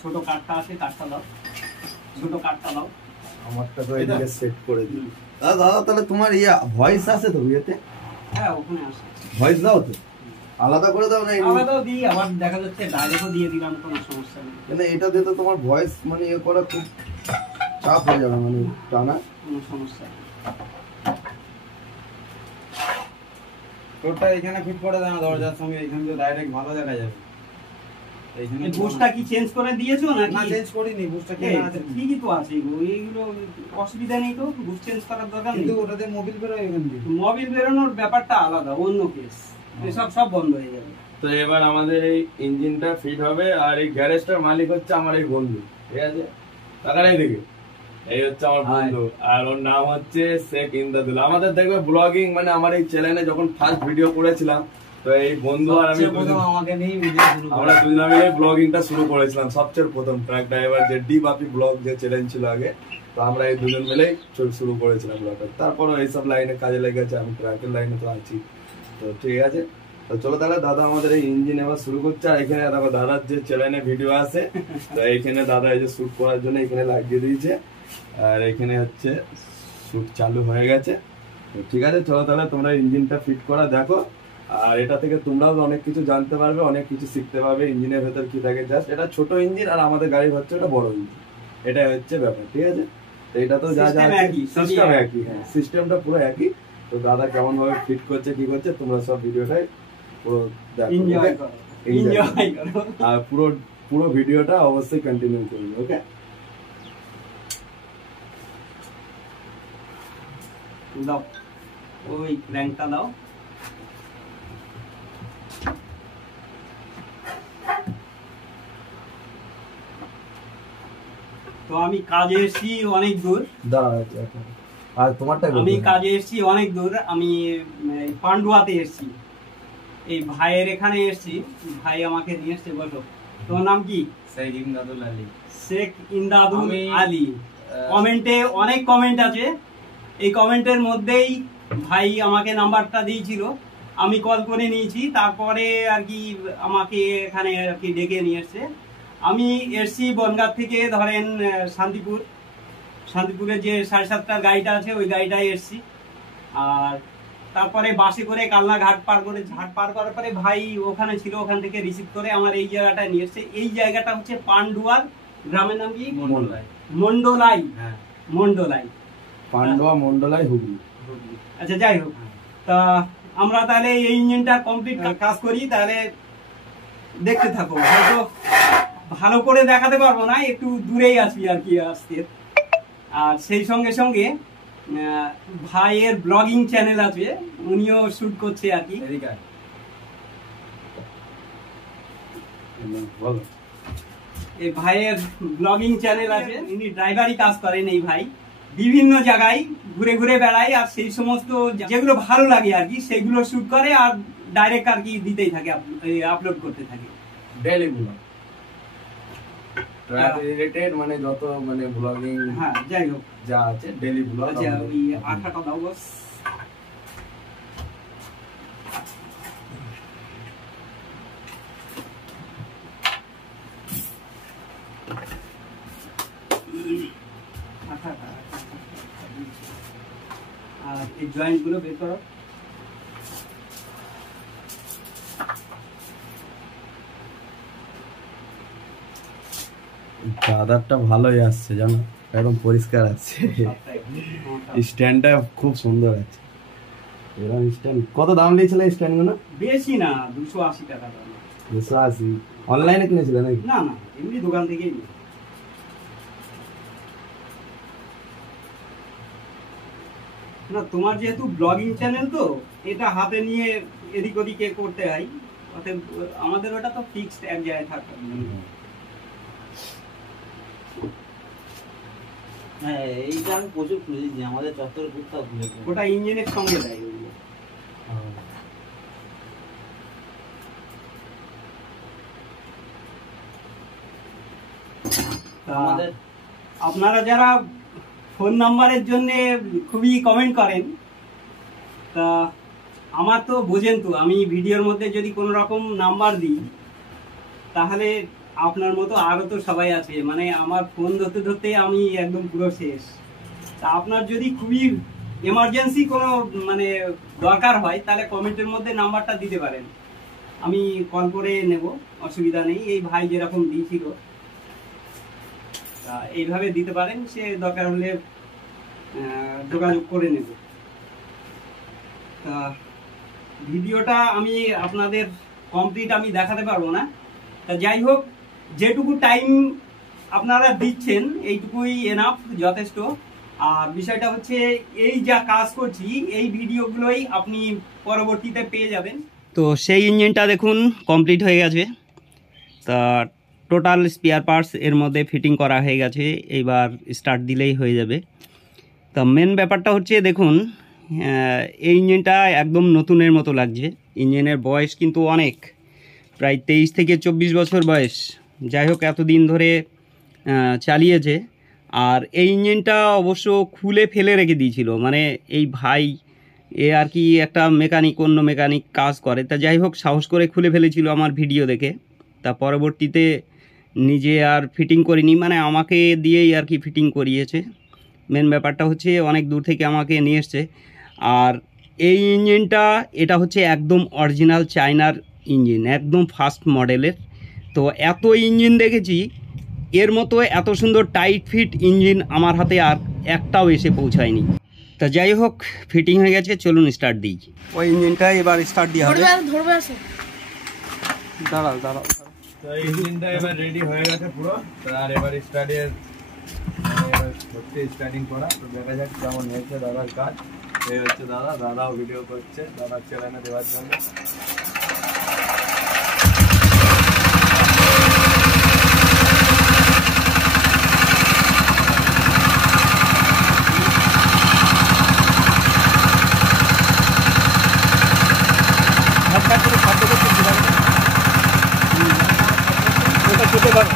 ছোট কাঠটা আছে, কাঠটা দাও, ছোট কাঠটা দাও। আমারটা তো এদিকে সেট করে দিই। দাদা তাহলে তোমার ইয়া ভয়েস আছে তো বিয়েতে? হ্যাঁ ওখানে আছে। ভয়েস দাও তো, আলাদা করে দাও না? আলাদাও দিই, আবার দেখা যাচ্ছে ডাইরেক্টও দিয়ে দিলাম, কোনো সমস্যা নেই। মানে এটা দিয়ে তো তোমার ভয়েস মানে ইয়ে করা খুব চাপ হয়ে যাবে, মানে টানা। কোনো সমস্যা নেই। তোরটা এখানে ফিট করে দাও না দরজার সঙ্গে, এখানে তো ডাইরেক্ট ভালো দেখা যাবে। এইখানে বুশটা কি চেঞ্জ করে দিয়েছো নাকি? না চেঞ্জ করিনি, বুশটা কেনা আছে। ঠিকই তো আছে এগুলো, এইগুলো অসুবিধা নেই তো, বুশ চেঞ্জ করার দরকার নেই। কিন্তু ওটাতে মোবিল বেরোয় এখান দিয়ে। মোবিল বেরোনোর ব্যাপারটা আলাদা, অন্য কেস। এসব সব বন্ধ হয়ে যাবে। তো এবার আমাদের এই ইঞ্জিনটা ফিট হবে, আর এই গ্যারেজটার মালিক হচ্ছে আমার এই বন্ধু, ঠিক আছে? তাকার এইদিকে, এই হচ্ছে আমার বন্ধু, আর ওর নাম হচ্ছে শেখ ইমদাদুল। আমাদের দেখবে ব্লগিং মানে আমার এই চ্যানেলে যখন ফার্স্ট ভিডিও করেছিলাম, তো এই বন্ধু আর আমি আমাকে নিয়ে ভিডিও শুরু আমরা দুজনে মিলে ব্লগিংটা শুরু করেছিলাম। সবচেয়ে প্রথম ট্রাক ড্রাইভার যে ডি বাপি ব্লগ যে চ্যানেল ছিল আগে, তো আমরা এই দুজন মিলেই শুরু করেছিলাম ব্লগটা। তারপর এইসব লাইনে কাজে লেগেছে, আমি ট্রাকের লাইনে তো আছি। তো ঠিক আছে, তো চলো তাহলে দাদা আমাদের এই ইঞ্জিন এবার শুরু করছে। আর এখানে দেখো দাদার যে চ্যানেলে ভিডিও আছে, তো এইখানে দাদা এই যে শুট করার জন্য এখানে লাগিয়ে দিয়েছে, আর এখানে হচ্ছে শুট চালু হয়ে গেছে। তো ঠিক আছে, চলো তাহলে তোমরা ইঞ্জিনটা ফিট করা দেখো, আর এটা থেকে তোমরাও অনেক কিছু জানতে পারবে, অনেক কিছু শিখতে পারবে ইঞ্জিনের ভেতর কি থাকে। জাস্ট এটা ছোট ইঞ্জিন, আর আমাদের গাড়ি হচ্ছে এটা বড় ইঞ্জিন, এটাই হচ্ছে ব্যাপার, ঠিক আছে? তো এটা তো যা যা সিস্টেম একই, হ্যাঁ সিস্টেমটা পুরো একই। তো দাদা কেমন ভাবে ফিট করছে কি করছে তোমরা সব ভিডিওটাই পুরো দেখো, এনজয় করো, এনজয় করো, আর পুরো ভিডিওটা অবশ্যই কন্টিনিউ করবে, ওকে? দাও ওই ক্র্যাঙ্কটা দাও। তো আমি কাজে এসেছি অনেক দূর, আর তোমারটা আমি কাজে এসেছি অনেক দূর, আমি পান্ডুয়াতে এসেছি, এই ভাইয়ের এখানে এসেছি, ভাই আমাকে নিয়ে এসছে। বলো তোমার নাম কি? শেখ ইমদাদুল আলী। শেখ ইমদাদুল আলী। কমেন্টে অনেক কমেন্ট আছে, এই কমেন্টের মধ্যেই ভাই আমাকে নাম্বারটা দিয়েছিল, আমি কল করে নিয়েছি, তারপরে আর কি আমাকে এখানে আর কি ডেকে নিয়ে এসছে। আমি এসছি বনগাঁ থেকে, ধরেন শান্তিপুরে যে 7:30টার গাড়িটা আছে ওই গাড়িটায় এসছি, আর তারপরে বাসে করে কালনা ঘাট পার করার পরে ভাই ওখানে ছিল, ওখান থেকে রিসিভ করে আমার এই জায়গাটায় নিয়ে এসছে। এই জায়গাটা হচ্ছে পান্ডুয়ার, গ্রামের নাম কি? মন্ডলাই। হ্যাঁ মন্ডলাই, পান্ডুয়া মন্ডলাই হুগলি। আচ্ছা যাই হোক, তা আমরা তাহলে এই ইঞ্জিনটা কমপ্লিট কাজ করি, তাহলে দেখতে থাকো। হয়তো ভালো করে দেখাতে পারবো না, একটু দূরেই আসবি আর কি আজকে। আর সেই সঙ্গে সঙ্গে ভাইয়ের ব্লগিং চ্যানেল আছে, উনিও শুট করছে আর কি। এই ভাইয়ের ব্লগিং চ্যানেল আছে, ইনি ড্রাইভারি কাজ করেন। এই ভাই বিভিন্ন জায়গায় ঘুরে ঘুরে বেড়ায়, আর সেই সমস্ত যেগুলো ভালো লাগে আর কি সেগুলো শুট করে, আর ডাইরেক্ট আর কি দিতেই থাকে, আপলোড করতে থাকে ডেইলি ব্লগ রিলেটেড, মানে যত মানে ব্লগিং, হ্যাঁ যাই হোক যা আছে ডেইলি ব্লগ। আচ্ছা ওই আঠাটা দাও বস। আর এই জয়েন্ট গুলো বের করো। দাদারটা ভালোই আসছে জানো, একদম পরিষ্কার আছে, স্ট্যান্ডটা খুব সুন্দর আছে। এরকম স্ট্যান্ড কত দাম নিয়েছিল স্ট্যান্ড গুলো? বেশি না, 280 টাকা দাম। 280? অনলাইনে কিনেছিল নাকি? না না, এমনি দোকান থেকেই। না তোমার যেহেতু ব্লগিং চ্যানেল, তো এটা হাতে নিয়ে এদিক ওদিকে করতে হয়, অতএব আমাদের ওটা তো ফিক্সড এক জায়গায় থাকে। হ্যাঁ এইটা আমি প্রচুর খুঁজেছি, আমাদের চত্বরে কোথাও খুঁজেছি। ওটা ইঞ্জিনের সঙ্গে দেয় ওগুলো। আমাদের আপনারা যারা ফোন নাম্বারের জন্য খুবই কমেন্ট করেন, তা আমার তো বোঝেন তো, আমি ভিডিওর মধ্যে যদি কোনো রকম নাম্বার দিই তাহলে আপনার মতো আরো তো সবাই আছে, মানে আমার ফোন ধরতে ধরতে আমি একদম পুরো শেষ। তা আপনার যদি খুবই এমার্জেন্সি কোনো মানে দরকার হয় তাহলে কমেন্টের মধ্যে নাম্বারটা দিতে পারেন, আমি কল করে নেব, অসুবিধা নেই। এই ভাই যেরকম দিয়েছিল তা এইভাবে দিতে পারেন, সে দরকার হলে যোগাযোগ করে নেব। তা ভিডিওটা আমি আপনাদের কমপ্লিট আমি দেখাতে পারবো না, তা যাই হোক যেটুকু টাইম আপনারা দিচ্ছেন এইটুকুই এনাফ, যথেষ্ট। আর বিষয়টা হচ্ছে এই যা কাজ করছি এই ভিডিওগুলোই আপনি পরবর্তীতে পেয়ে যাবেন। তো সেই ইঞ্জিনটা দেখুন কমপ্লিট হয়ে গেছে, তা টোটাল স্পেয়ার পার্টস এর মধ্যে ফিটিং করা হয়ে গেছে, এইবার স্টার্ট দিলেই হয়ে যাবে। তা মেন ব্যাপারটা হচ্ছে দেখুন এই ইঞ্জিনটা একদম নতুনের মতো লাগছে। ইঞ্জিনের বয়স কিন্তু অনেক, প্রায় 23 থেকে 24 বছর বয়স। যাই হোক এতদিন ধরে চালিয়েছে। আর এই ইঞ্জিনটা অবশ্য খুলে ফেলে রেখে দিয়েছিল, মানে এই ভাই এ আর কি একটা মেকানিক, অন্য মেকানিক কাজ করে, তা যাই হোক সাহস করে খুলে ফেলেছিল আমার ভিডিও দেখে। তা পরবর্তীতে নিজে আর ফিটিং করিনি, মানে আমাকে দিয়েই আর কি ফিটিং করিয়েছে। মেন ব্যাপারটা হচ্ছে অনেক দূর থেকে আমাকে নিয়ে এসছে। আর এই ইঞ্জিনটা এটা হচ্ছে একদম অরিজিনাল চায়নার ইঞ্জিন, একদম ফার্স্ট মডেলের। তো এত ইঞ্জিন দেখেছি, এর মতো এত সুন্দর টাইট ফিট ইঞ্জিন আমার হাতে আর একটাও এসে পৌঁছায়নি। তা যাই হোক ফিটিং হয়ে গেছে, চলুন স্টার্ট দিই। ওই ইঞ্জিনটা এবার স্টার্ট দিয়ে হবে। দাঁড়াও। তো এই ইঞ্জিনটা এবার রেডি হয়ে গেছে পুরো, আর এবার স্টার্টের হচ্ছে স্টার্টিং করা। তো দেখা যাক কেমন হয়েছে দাদার কাজ। এই হচ্ছে দাদাও ভিডিও করছে দাদার চ্যানেলে দেওয়ার জন্য। ওটা খেতে পারো।